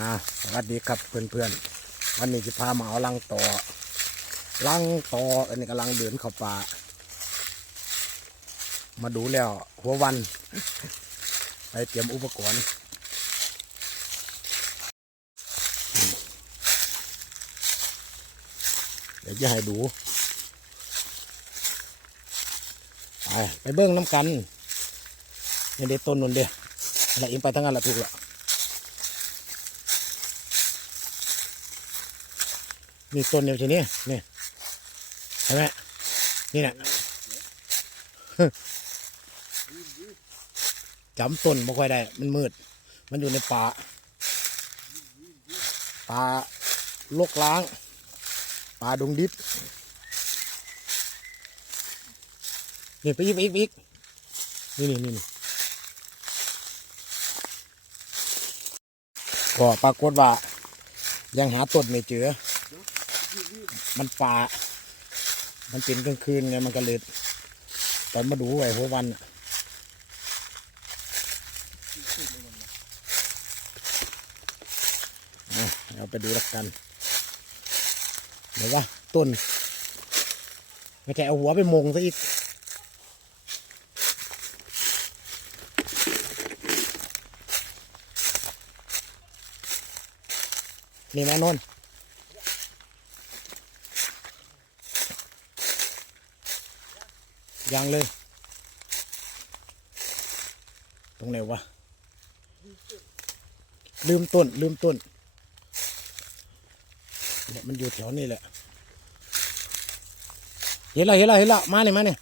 อ่าสวัสดีครับเพื่อนๆ วันนี้จะพามาเอาลังต่อ ลังต่ออันนี้กำลังเดินเข้าป่า มาดูแล้ว หัววัน ไปเตรียมอุปกรณ์เดี๋ยวจะให้ดูไปไปเบิ้งน้ำกันนี่เด็ดต้นนนเดียอะอิงไปทั้งนั้นละถูกละ นี่ต้นเดียวทีนี้นี่เห็นไหมนี่แหละจำต้นไม่ค่อยได้ มันมืด มันอยู่ในป่า ป่าลกล้าง ป่าดงดิบ นี่ไปอีกไปอีกไปอีกนี่นี่นี่นี่ก็ปรากฏว่ายังหาต้นไม่เจอ มันป่า มันเป็นกลางคืนไงมันก็เลยตอนมาดูไอ้หัววันเอาไปดูแล้วกันเดี๋ยวว่าต้นไม่ใช่เอาหัวไปมงซะอีกนี่แม่นนท์ ยังเลย ตรงไหนวะ ลืมต้น ลืมต้น เนี่ยมันอยู่แถวนี้แหละ เห็นละเห็นละเห็นละมาเนี่ยมาเนี่ย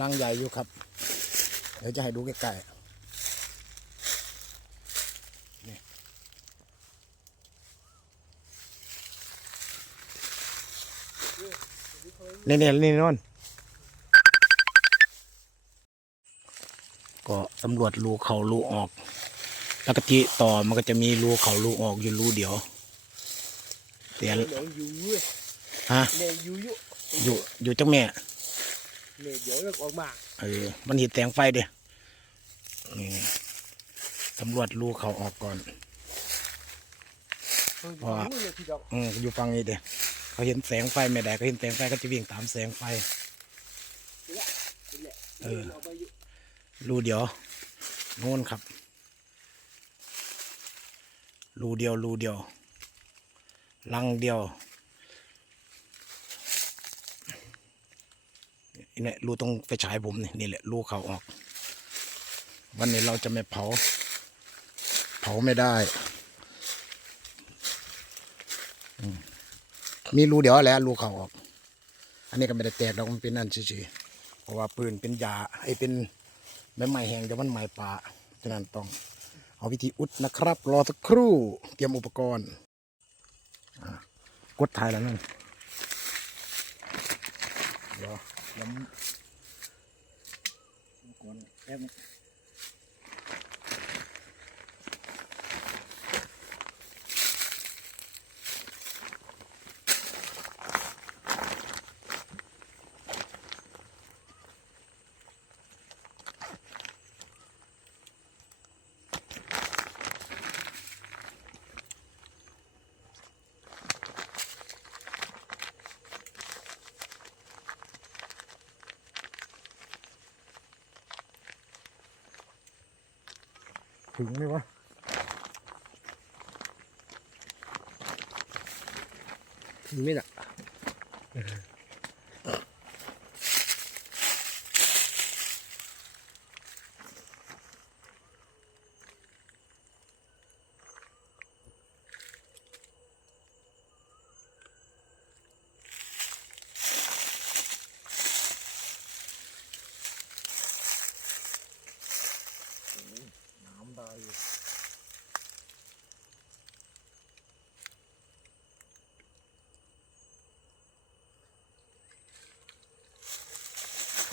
ลังใหญ่อยู่ครับ เดี๋ยวจะให้ดูใกล้ๆ นี่นี่นี่นนก็สำรวจรูเขารูออกแล้วก็ที่ต่อมันก็จะมีรูเขารูออกอยู่รูเดียวเตียนเหลืองยูเว้ยฮะเนี่ยยูยุอยู่อยู่จังแม่เนี่ยเดี๋ยวจะออกมาเออมันเห็นแสงไฟเดียนี่สำรวจรูเขาออกก่อนว่ายูเนี่ยพี่ดอกอืมอยู่ฝั่งนี้เดีย เขาเห็นแสงไฟไม่ได้เขาเห็นแสงไฟเขาจะวิ่งตามแสงไฟ เออ รูเดียวโน่นครับ รูเดียวรูเดียวลังเดียวนี่รูตรงไฟฉายผมนี่นี่แหละรูเขาออก วันนี้เราจะไม่เผา เผาไม่ได้อืม มีรูเดี๋ยวแหล้วรูเขาออก อันนี้ก็ไม่ได้แตกเรามันเป็นนั่นเฉยๆเพราะว่าปืนเป็นยาไอ้เป็นใบไม้แห้งเดี๋ยวมันไม้ป่าฉะนั้นต้องเอาวิธีอุดนะครับ รอสักครู่เตรียมอุปกรณ์กดถ่ายแล้วนั่นเดี๋ยวเดี๋ยวมันก่อนแป๊บ ถึงไหมวะถึงไหมล่ะ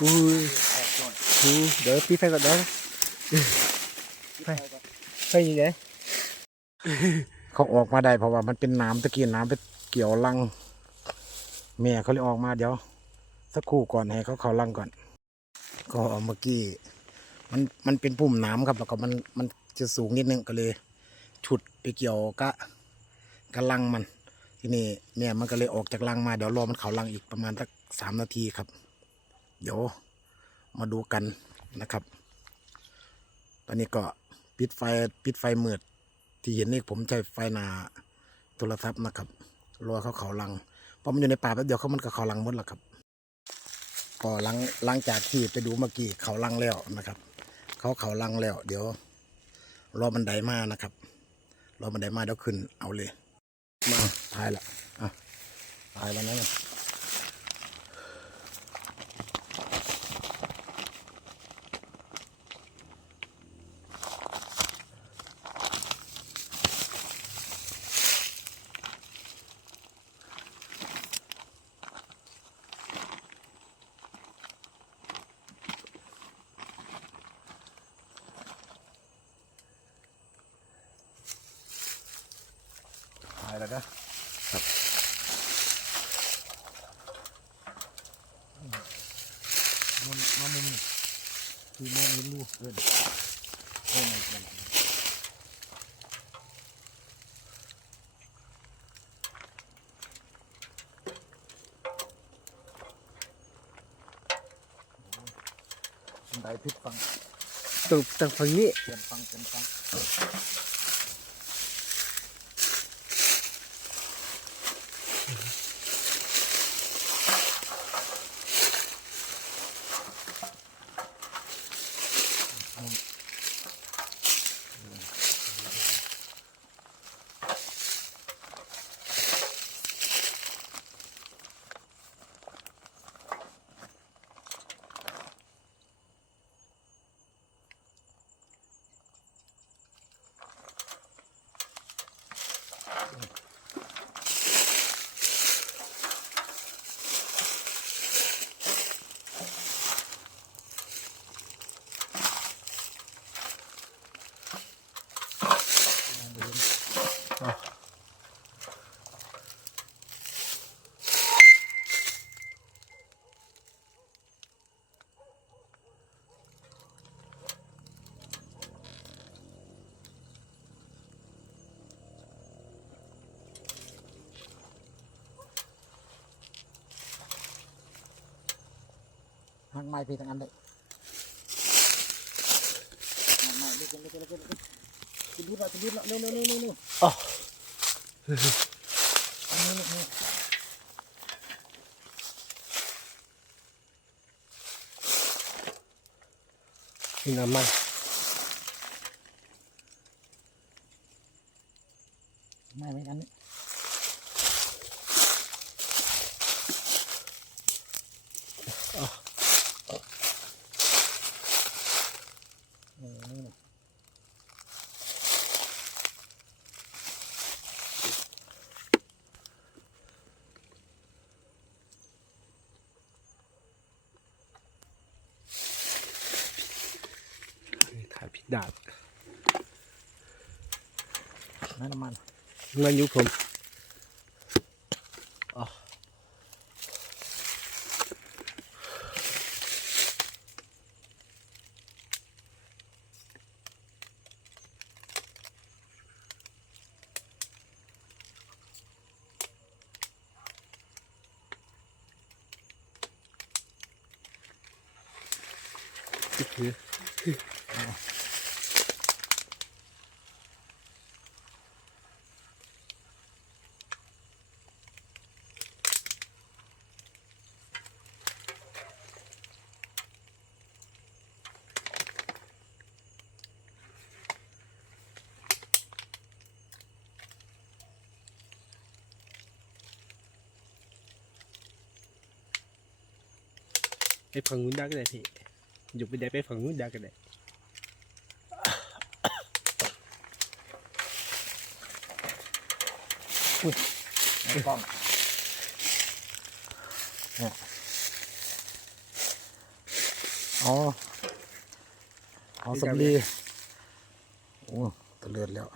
อุ้ยอุ้ยเดี๋ยวพี่ไฟก่อนเดี๋ยวไฟไฟยังไงเขาออกมาได้เพราะว่ามันเป็นน้ำตะกี้น้ำไปเกี่ยวลัง แม่เขาเลยออกมาเดี๋ยว สักครู่ก่อนให้เขาเขาลังก่อน ก็เอาเมื่อกี้มันมันเป็นปุ่มน้ำครับแล้วก็มันมันจะสูงนิดนึงก็เลย ฉุดไปเกี่ยวกะกะลังมัน ทีนี้เนี่ยมันก็เลยออกจากลังมาเดี๋ยวรอมันเขาลังอีกประมาณสักสามนาทีครับ เดี๋ยวมาดูกันนะครับ ตอนนี้ก็ปิดไฟปิดไฟมืดที่เห็นนี่ผมใช้ไฟนาโทรศัพท์นะครับรอเขาเขาลังเพราะมันอยู่ในป่าแป๊บเดียวเขามันก็เขาลังหมดแล้วครับก็หลังหลังจากที่ไปดูเมื่อกี้เขาลังแล้วนะครับ เขาเขาลังแล้ว เดี๋ยว รอบันไดมานะครับ รอบันไดมาเดี๋ยวขึ้นเอาเลย มาถ่ายละอะถ่ายแล้วนะเนี่ยถ่ายแล้วนะครับมันมามุมนี่ คือมองเห็นลูกเกินเกินอะไรกันบันไดพิษฟังตรงตรงฝั่งนี้เปลี่ยนฟังเปลี่ยนฟัง Um, หักไม้พี่ทั้งอันเลยหักไม้เร็วๆเร็วๆเร็วๆเร็วๆจะรีบละจะรีบละเร็วๆเร็วๆเร็วๆเร็วอ๋อๆอันนี้นี่นี่น้ำมันไม้ไม่อันนี้เออนี่นะ ถ่ายพิ ดดาบนั่นน้ำมันเงินยุคผมอ๋อนี่คือ ไปฝั่งนู้นได้ก็ได้พี่อยู่ไปได้ไปฝั่งนู้นได้ก็ได้ในกล้องเนี่ยอ๋อเอาสำลีโอ้ตะเลือดแล้ว